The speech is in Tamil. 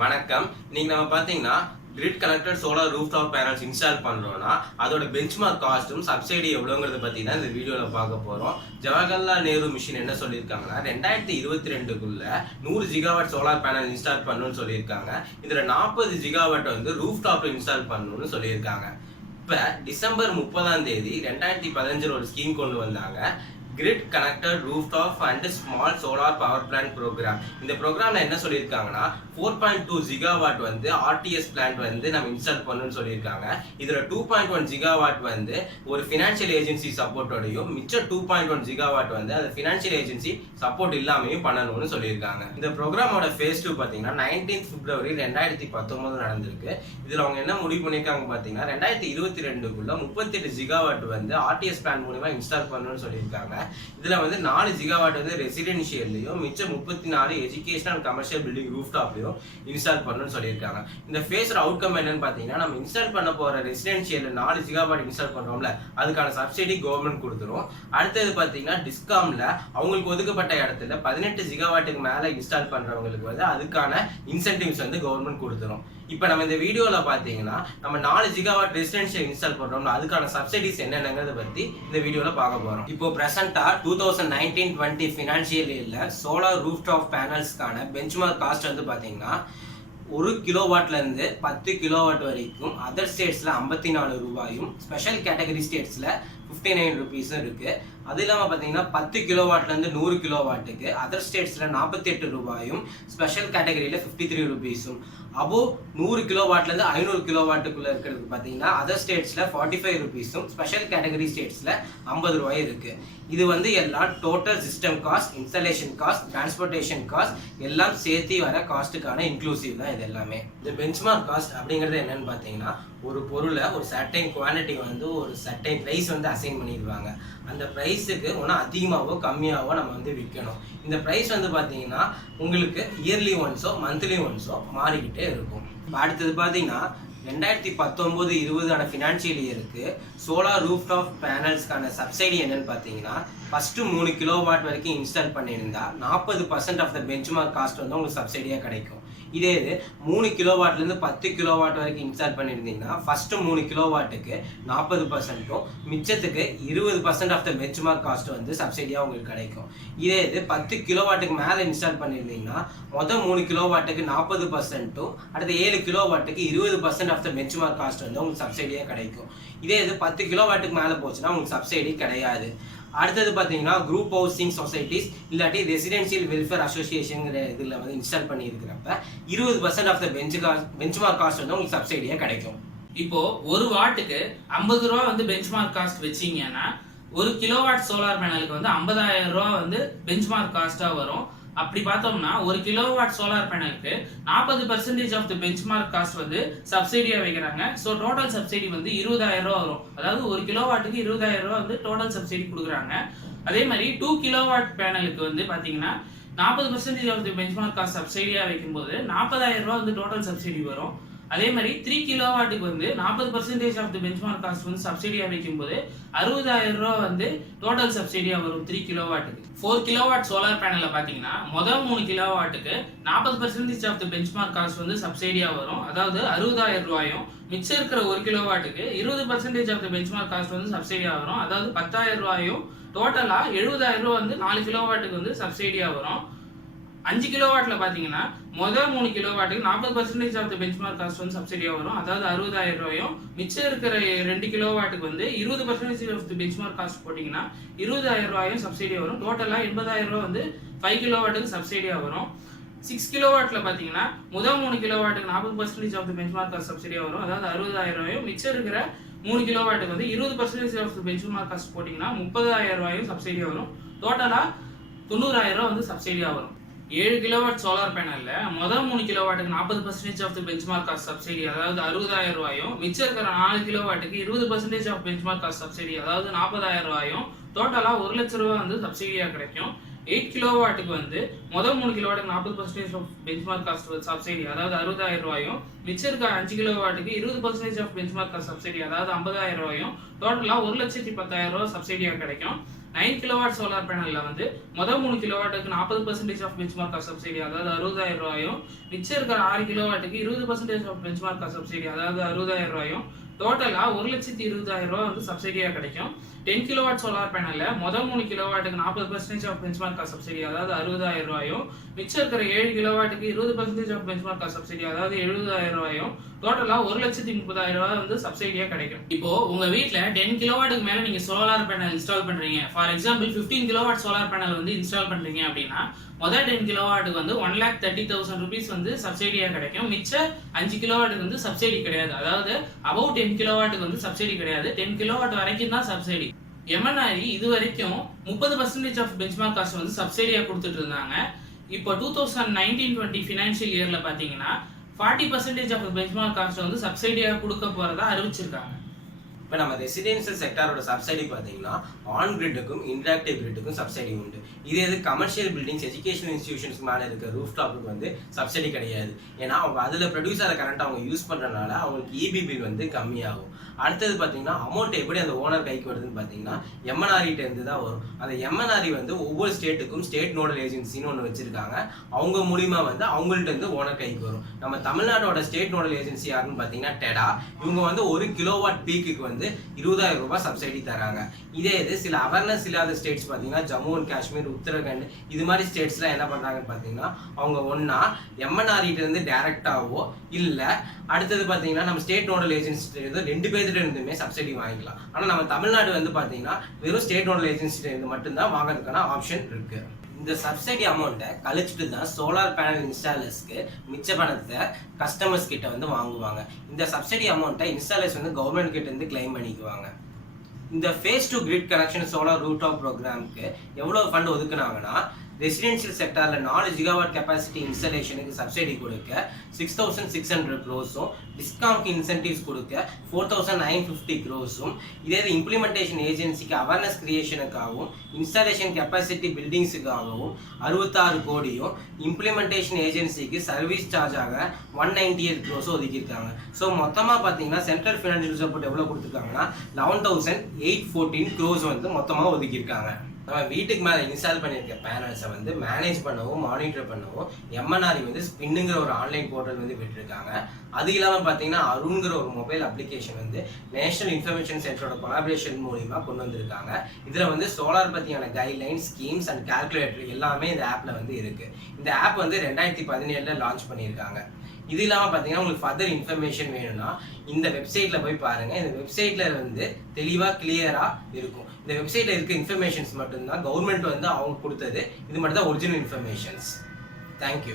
வணக்கம். இன்னைக்கு நம்ம பாத்தீங்கன்னா grid connected solar rooftop panels install பண்றோம்னா அதோட பெஞ்ச்மார்க் காஸ்ட்டும் சப்சிடி எவ்வளவுங்கிறத பத்தி தான் இந்த வீடியோல பார்க்க போறோம். ஜவஹர்லால் நேரு மிஷன் என்ன சொல்லியிருக்காங்கன்னா 2022க்குள்ள 100 ஜிகாவாட் சோலார் பேனல் இன்ஸ்டால் பண்ணணும்னு சொல்லியிருக்காங்க. இதுல 40 ஜிகாவாட் வந்து ரூஃப்டாப்ல இன்ஸ்டால் பண்ணணும்னு சொல்லியிருக்காங்க. இப்ப டிசம்பர் 30ஆம் தேதி 2015 ஒரு ஸ்கீம் கொண்டு வந்தாங்க. Grid connected rooftop and small solar power plant program. இந்த ப்ரோக்ராம்ல என்ன சொல்லியிருக்காங்கன்னா 4.2 ஜிகாவாட் வந்து ஆர்டிஎஸ் பிளான்ட் வந்து நம்ம இன்ஸ்டால் பண்ணணும்னு சொல்லியிருக்காங்க. இதுல 2.1 ஜிகாவாட் வந்து ஒரு ஃபினான்ஷியல் ஏஜென்சி சப்போர்ட்டோடையும் மிச்சம் 2.1 ஜிகாவாட் வந்து அந்த ஃபினான்ஷியல் ஏஜென்சி சப்போர்ட் இல்லாமையும் பண்ணணும்னு சொல்லியிருக்காங்க. இந்த ப்ரோக்ராமோட ஃபேஸ் 2 பார்த்தீங்கன்னா 19 பிப்ரவரி 2019 நடந்திருக்கு. இதுல அவங்க என்ன முடிவு பண்ணியிருக்காங்க பார்த்தீங்கன்னா 2022க்குள்ள 38 ஜிகாவாட் வந்து ஆர்டிஎஸ் பிளான் மூலமா இன்ஸ்டால் பண்ணணும்னு சொல்லியிருக்காங்க. இதுல வந்து 4 ஜிகாவாட் வந்து ரெசிடென்ஷியல்லையும் மிச்சம் 34 எஜுகேஷனல் அண்ட் கமர்ஷியல் பில்டிங் ரூஃப்டாப்லையும் இன்ஸ்டால் பண்ணணும்னு சொல்லியிருக்காங்க. இந்த ஃபேஸோட அவுட்கம் என்னன்னு பார்த்தீங்கன்னா நம்ம இன்ஸ்டால் பண்ண போற ரெசிடென்ஷியல் 4 ஜிகாவாட் இன்ஸ்டால் பண்றோம்ல அதுக்கான சப்சிடி கவர்மெண்ட் கொடுத்துரும். அடுத்தது பார்த்தீங்கன்னா டிஸ்காம்ல அவங்களுக்கு ஒதுக்கப்பட்ட இடத்துல 18 ஜிகாவாட்டுக்கு மேல இன்ஸ்டால் பண்றவங்களுக்கு வந்து அதுக்கான இன்சென்டிவ்ஸ் வந்து கவர்மெண்ட் கொடுத்துரும். இப்போ நம்ம இந்த வீடியோல பாத்தீங்கன்னா நம்ம 4 ஜிகாவாட் ரெசிடென்ஷியல் இன்ஸ்டால் பண்றோம்ல அதுக்கான சப்சிடிஸ் என்னென்னங்கிறத பத்தி இந்த வீடியோல பார்க்க போறோம். இப்போ பிரசன்டா 2019-20 ஃபினான்ஷியல் இயர்ல சோலார் ரூஃப்டாப் பேனல்ஸ்க்கான பெஞ்ச்மார்க் காஸ்ட் வந்து பாத்தீங்கன்னா 1 கிலோவாட்ல இருந்து 10 கிலோவாட் வரைக்கும் அதர் ஸ்டேட்ஸ்ல 54 ரூபாயும் ஸ்பெஷல் கேட்டகரி ஸ்டேட்ஸ்ல 59 ருபீஸும் இருக்கு. அது இல்லாம பாத்தீங்கன்னா 10 கிலோவாட்ல இருந்து 100 கிலோவாட்டுக்கு அதர் ஸ்டேட்ஸ்ல 48 ரூபாயும் ஸ்பெஷல் கேட்டகரியில 53 ருபீஸும், அபோ 100 கிலோவாட்ல இருந்து 500 கிலோவாட்டுக்குள்ள இருக்கிறது பாத்தீங்கன்னா அதர் ஸ்டேட்ஸ்ல 45 ருபீஸும் ஸ்பெஷல் கேட்டகரி ஸ்டேட்ஸ்ல 50 ரூபாய் இருக்கு. இது வந்து எல்லாம் total system cost, installation cost, transportation cost எல்லாம் சேர்த்து வர காஸ்ட்டுக்கான இன்க்ளூசிவ் தான் இது எல்லாமே. இந்த பெஞ்ச்மார்க் காஸ்ட் அப்படிங்கிறது என்னன்னு பாத்தீங்கன்னா ஒரு பொருளை ஒரு சர்டைன் குவான்டிட்டி வந்து ஒரு சர்டைன் ப்ரைஸ் வந்து அசைன் பண்ணிடுவாங்க. அந்த ப்ரைஸுக்கு ஒன்றும் அதிகமாகவோ கம்மியாகவோ நம்ம வந்து விற்கணும். இந்த ப்ரைஸ் வந்து பார்த்தீங்கன்னா உங்களுக்கு இயர்லி ஒன்ஸோ மந்த்லி ஒன்ஸோ மாறிக்கிட்டே இருக்கும். அடுத்தது பார்த்தீங்கன்னா 2019-20 ஃபினான்ஷியல் இயருக்கு சோலார் ரூஃப்டாப் பேனல்ஸ்க்கான சப்சிடி என்னன்னு பார்த்தீங்கன்னா ஃபர்ஸ்ட் 3 கிலோவாட் வரைக்கும் இன்ஸ்டால் பண்ணியிருந்தா 40% ஆஃப் த பெஞ்ச்மார்க் காஸ்ட் வந்து உங்களுக்கு சப்சிடியாக கிடைக்கும். இதே இது 3 கிலோவாட்லேருந்து 10 கிலோவாட் வரைக்கும் இன்ஸ்டால் பண்ணியிருந்தீங்கன்னா ஃபர்ஸ்ட் 3 கிலோவாட்டுக்கு 40%ம் மிச்சத்துக்கு 20% ஆஃப் த பெஞ்ச்மார்க் காஸ்ட் வந்து சப்சிடியாக உங்களுக்கு கிடைக்கும். இதே இது 10 கிலோவாட்டுக்கு மேலே இன்ஸ்டால் பண்ணியிருந்தீங்கன்னா மொதல் 3 கிலோவாட்டுக்கு 40%ம் அடுத்த 7 கிலோவாட்டுக்கு 20% ஆஃப் த பெஞ்ச்மார்க் காஸ்ட் வந்து உங்களுக்கு சப்சிடியாக கிடைக்கும். இதே இது 10 கிலோவாட்டுக்கு மேலே போச்சுன்னா உங்களுக்கு சப்சிடி கிடையாது. அடுத்தது பார்த்தீங்கன்னா குரூப் ஹவுசிங் சொசைட்டிஸ் இல்லாட்டி ரெசிடென்ஷியல் வெல்ஃபேர் அசோசியேஷன்ங்கிற இதில் வந்து இன்ஸ்டால் பண்ணியிருக்கிறப்ப 20% ஆஃப் த பெஞ்ச்மார்க் காஸ்ட் வந்து உங்களுக்கு சப்சிடியாக கிடைக்கும். இப்போ ஒரு வாட்டுக்கு 50 ரூபா வந்து பெஞ்ச்மார்க் காஸ்ட் வச்சிங்கன்னா 1 கிலோவாட் சோலார் பேனலுக்கு வந்து 50,000 ரூபா வந்து பெஞ்ச்மார்க் காஸ்டா வரும். அப்படி பார்த்தோம்னா 1 கிலோவாட் சோலார் பேனலுக்கு 40% ஆஃப் த பெஞ்ச்மார்க் காஸ்ட் வந்து சப்சிடியா வைக்கிறாங்க. ஸோ டோட்டல் சப்சிடி வந்து 20,000 ரூபா வரும். அதாவது 1 கிலோவாட்டுக்கு 20,000 ரூபா வந்து டோட்டல் சப்சிடி கொடுக்குறாங்க. அதே மாதிரி 2 கிலோவாட் பேனலுக்கு வந்து பாத்தீங்கன்னா 40% ஆஃப் த பெஞ்ச்மார்க் காஸ்ட் சப்சிடியா வைக்கும்போது 40,000 ரூபா வந்து டோட்டல் சப்சிடி வரும். அதே மாதிரி 3 கிலோவாட்டுக்கு வந்து 40% ஆஃப் த பெஞ்ச்மார்க் காஸ்ட் வந்து சப்சிடியா வைக்கும்போது 60,000 ரூபா வந்து டோட்டல் சப்சிடியா வரும் 3 கிலோவாட்டுக்கு. 4 கிலோவாட் சோலார் பேனல்ல பாத்தீங்கன்னா முதல் 3 கிலோவாட்டுக்கு 40% ஆஃப் த பெஞ்ச்மார்க் காஸ்ட் வந்து சப்சிடியா வரும். அதாவது 60,000 ரூபாயும் மிச்சம் இருக்கிற 1 கிலோவாட்டுக்கு 20% ஆஃப் த பெஞ்ச்மார்க் காஸ்ட் வந்து சப்சிடியா வரும். அதாவது 10,000 ரூபாயும் டோட்டலா 70,000 ரூபா வந்து 4 கிலோவாட்டுக்கு வந்து சப்சிடியா வரும். 5 கிலோவாட்ல பாத்தீங்கன்னா முதல் 3 கிலோவாட்டுக்கு 40% ஆஃப் த பெஞ்ச்மார்க் காஸ்ட் வந்து சப்சிடியா வரும். அதாவது 60,000 ரூபாயும் மிச்சம் இருக்கிற 2 கிலோவாட்டுக்கு வந்து 20% ஆஃப் த பெஞ்ச்மார்க் காஸ்ட் போட்டீங்கன்னா 20,000 ரூபாயும் சப்சிடியா வரும். டோட்டலா 80,000 ரூபாய் வந்து 5 கிலோவாட்டுக்கு சப்சிடியா வரும். 6 கிலோவாட்ல பாத்தீங்கன்னா முதல் 3 கிலோவாட்டுக்கு 40% ஆஃப் த பெஞ்ச்மார்க் காஸ்ட் சப்சிடியா வரும். அதாவது 60,000 ரூபாயும் மிச்சம் இருக்கிற 3 கிலோவாட்டுக்கு வந்து 20% ஆஃப் த பெஞ்ச்மார்க் காஸ்ட் போட்டீங்கன்னா 30,000 ரூபாயும் சப்சிடியா வரும். டோட்டலா 90,000 ரூபாய் வந்து சப்சிடியா வரும். 7 கிலோவாட் சோலார் பேனல்ல முதல் 3 கிலோவாட்டுக்கு 40% of the benchmark cost subsidy அதாவது 60,000 ரூபாயும் மிச்சம் இருக்கிற 4 கிலோவாட்டுக்கு 20% ஆஃப் பெஞ்ச்மார்க் காஸ்ட் சப்சிடி அதாவது 40,000 ரூபாயும் டோட்டலா 1 லட்சம் ரூபாய் வந்து சப்சிடியா கிடைக்கும். 8 கிலோவாட்டுக்கு வந்து முதல் 3 கிலோவாட்டுக்கு 40% ஆஃப் பெஞ்ச்மார்க் காஸ்ட் சப்சிடி அதாவது 60,000 ரூபாயும் மிச்சம் இருக்க 5 கிலோவாட்டுக்கு 20% ஆஃப் பெஞ்ச்மார்க் காஸ்ட் சப்சிடி அதாவது 50,000 ரூபாயும் டோட்டலா 1,10,000 ரூபாய் சப்சிடியா கிடைக்கும். 9 கிலோவாட் சோலார் பேனல்ல வந்து முதல் 3 கிலோவாட்டுக்கு 40% ஆஃப் பெஞ்ச்மார்க் காஸ்ட் சப்சிடி அதாவது 60,000 ரூபாயும், மிச்சம் இருக்கிற 6 கிலோவாட்டுக்கு 20% ஆஃப் பெஞ்ச்மார்க் காஸ்ட் சப்சிடி அதாவது 60,000 ரூபாயும், டோட்டலா 1,20,000 ரூபாய் வந்து சப்சிடியா கிடைக்கும். 10 கிலோவாட் சோலார் பேனல்ல முதல் 3 கிலோவாட்டுக்கு 40% ஆஃப் பெஞ்ச்மார்க் காஸ்ட் சப்சிடி அதாவது 60,000 ரூபாயும், மிச்சம் இருக்கிற 7 கிலோவாட்டுக்கு 20% ஆஃப் பெஞ்ச்மார்க் காஸ்ட் சப்சிடி அதாவது 70,000 ரூபாயும், டோட்டலா 1,30,000 ரூபாய் வந்து சப்சிடியா கிடைக்கும். இப்போ உங்க வீட்ல 10 கிலோவாட்டுக்கு மேல நீங்க சோலார் பேனல் இன்ஸ்டால் பண்றீங்க, for example 15 kilowatt solar panel வந்து இன்ஸ்டால் பண்றீங்க அப்படின்னா முதல் 10 கிலோவாட்டுக்கு வந்து 1,30,000 rupees வந்து சப்சிடியா கிடைக்கும். மிச்ச 5 கிலோவாட்டுக்கு வந்து சப்சிடி கிடையாது. அதாவது அபவ் 10 கிலோவாட்டுக்கு வந்து சப்சிடி கிடையாது. 10 கிலோவாட் வரைக்கும் தான் சப்சிடி. MNRE இது வரைக்கும் 30% ஆஃப் பெஞ்ச்மார்க் காஸ்ட் வந்து சப்சிடியா கொடுத்துட்டு இருந்தாங்க. இப்போ 2019-20 ஃபினான்ஷியல் இயர்ல பாத்தீங்கன்னா 40% ஆஃப் பெஞ்ச்மார்க் காஸ்ட் வந்து சப்சிடியா கொடுக்க போறதா அறிவிச்சிருக்காங்க. இப்போ நம்ம ரெசிடென்ஷியல் செக்டாரோட சப்சிடி பார்த்தீங்கன்னா ஆன் கிரிட்டுக்கும் இன்டராக்டிவ் கிரிட்டுக்கும் சப்சிடி உண்டு. இதே இது கமர்ஷியல் பில்டிங்ஸ், எஜுகேஷன் இன்ஸ்டிடியூஷன்ஸ் மேலே இருக்க ரூஃப் டாப்புக்கு வந்து சப்சிடி கிடையாது. ஏன்னா அவங்க அதில் ப்ரொடியூஸ் ஆகிற கரண்ட் அவங்க யூஸ் பண்ணுறதுனால அவங்களுக்கு இபி பில் வந்து கம்மியாகும். அடுத்தது பார்த்தீங்கன்னா அமௌண்ட் எப்படி அந்த ஓனர் கைக்கு வருதுன்னு பார்த்தீங்கன்னா MNRE தான் வரும். அந்த MNRE வந்து ஒவ்வொரு ஸ்டேட்டுக்கும் ஸ்டேட் நோடல் ஏஜென்சின்னு ஒன்று வச்சிருக்காங்க. அவங்க மூலியமா வந்து அவங்கள்ட்ட இருந்து ஓனர் கைக்கு வரும். நம்ம தமிழ்நாட்டோட ஸ்டேட் நோடல் ஏஜென்சி யாருன்னு பார்த்தீங்கன்னா டெடா. இவங்க வந்து 1 கிலோவாட் பீக்குக்கு வந்து 20,000 ரூபாய் சப்சிடி தராங்க. இதே இது சில அவேர்னஸ் இல்லாத ஸ்டேட்ஸ் பார்த்தீங்கன்னா ஜம்மு அண்ட் காஷ்மீர், உத்தரகண்ட் இது மாதிரி ஸ்டேட்ஸ்லாம் என்ன பண்ணுறாங்கன்னு பார்த்தீங்கன்னா அவங்க ஒன்றா MNRE இருந்து டைரக்டாவோ இல்லை அடுத்தது பார்த்தீங்கன்னா நம்ம ஸ்டேட் நோடல் ஏஜென்சி ரெண்டு பேர்கிட்ட இருந்துமே சப்சிடி வாங்கிக்கலாம். ஆனால் நம்ம தமிழ்நாடு வந்து பார்த்தீங்கன்னா வெறும் ஸ்டேட் நோடல் ஏஜென்சிட்ட இருந்து மட்டும்தான் வாங்குறதுக்கான ஆப்ஷன் இருக்கு. இந்த சப்சிடி அமௌண்ட்டை கழிச்சுட்டு தான் சோலார் பேனல் இன்ஸ்டாலர்ஸ்க்கு மிச்ச பணத்தை கஸ்டமர்ஸ் கிட்ட வந்து வாங்குவாங்க. இந்த சப்சிடி அமௌண்ட்டை இன்ஸ்டாலர்ஸ் வந்து கவர்மெண்ட் கிட்ட இருந்து கிளைம் பண்ணிக்குவாங்க. இந்த phase two grid connection solar rooftop ப்ரோக்ராமுக்கு எவ்வளோ ஃபண்ட் ஒதுக்குனாங்கன்னா ரெசிடென்ஷியல் செக்டாரில் 4 ஜிகாவாட் கெப்பாசிட்டி இன்ஸ்டாலேஷனுக்கு சப்சிடி கொடுக்க 6,600 crores-உம், டிஸ்காம்க்கு இன்சென்டிவ்ஸ் கொடுக்க 4,950 crores-உம், இதே இம்ப்ளிமெண்டேஷன் ஏஜென்சிக்கு அவேர்னஸ் கிரியேஷனுக்காகவும் இன்ஸ்டாலேஷன் கெப்பாசிட்டி பில்டிங்ஸுக்காகவும் 66 கோடியும், இம்ப்ளிமெண்டேஷன் ஏஜென்சிக்கு சர்வீஸ் சார்ஜாக 198 crores ஒதுக்கியிருக்காங்க. ஸோ மொத்தமாக பார்த்தீங்கன்னா சென்ட்ரல் ஃபினான்ஷியல் சப்போர்ட் எவ்வளோ கொடுத்துருக்காங்கன்னா 11,814 crores வந்து மொத்தமாக ஒதுக்கியிருக்காங்க. நம்ம வீட்டுக்கு மேலே இன்ஸ்டால் பண்ணியிருக்க பேனல்ஸை வந்து மேனேஜ் பண்ணவும் மானிட்டர் பண்ணவும் MNRE வந்து ஸ்பின்னுங்கிற ஒரு ஆன்லைன் போர்ட்டல் வந்து விட்டுருக்காங்க. அது இல்லாமல் பார்த்தீங்கன்னா அருண்கிற ஒரு மொபைல் அப்ளிகேஷன் வந்து நேஷனல் இன்ஃபர்மேஷன் சென்டரோட கொலாபரேஷன் மூலிமா கொண்டு வந்திருக்காங்க. இதில் வந்து சோலார் பற்றியான கைட்லைன்ஸ், ஸ்கீம்ஸ் அண்ட் கால்குலேட்டர் எல்லாமே இந்த ஆப்பில் வந்து இருக்குது. இந்த ஆப் வந்து 2017 லான்ச் பண்ணியிருக்காங்க. இது இல்லாமல் பார்த்தீங்கன்னா உங்களுக்கு ஃபர்தர் இன்ஃபர்மேஷன் வேணும்னா இந்த வெப்சைட்டில் போய் பாருங்கள். இந்த வெப்சைட்டில் வந்து தெளிவாக கிளியராக இருக்கும். இந்த வெப்சைட்டில் இருக்க இன்ஃபர்மேஷன்ஸ் மட்டும்தான் கவர்மெண்ட் வந்து அவங்க கொடுத்தது. இது மட்டும் தான் ஒரிஜினல் இன்ஃபர்மேஷன்ஸ். தேங்க்யூ.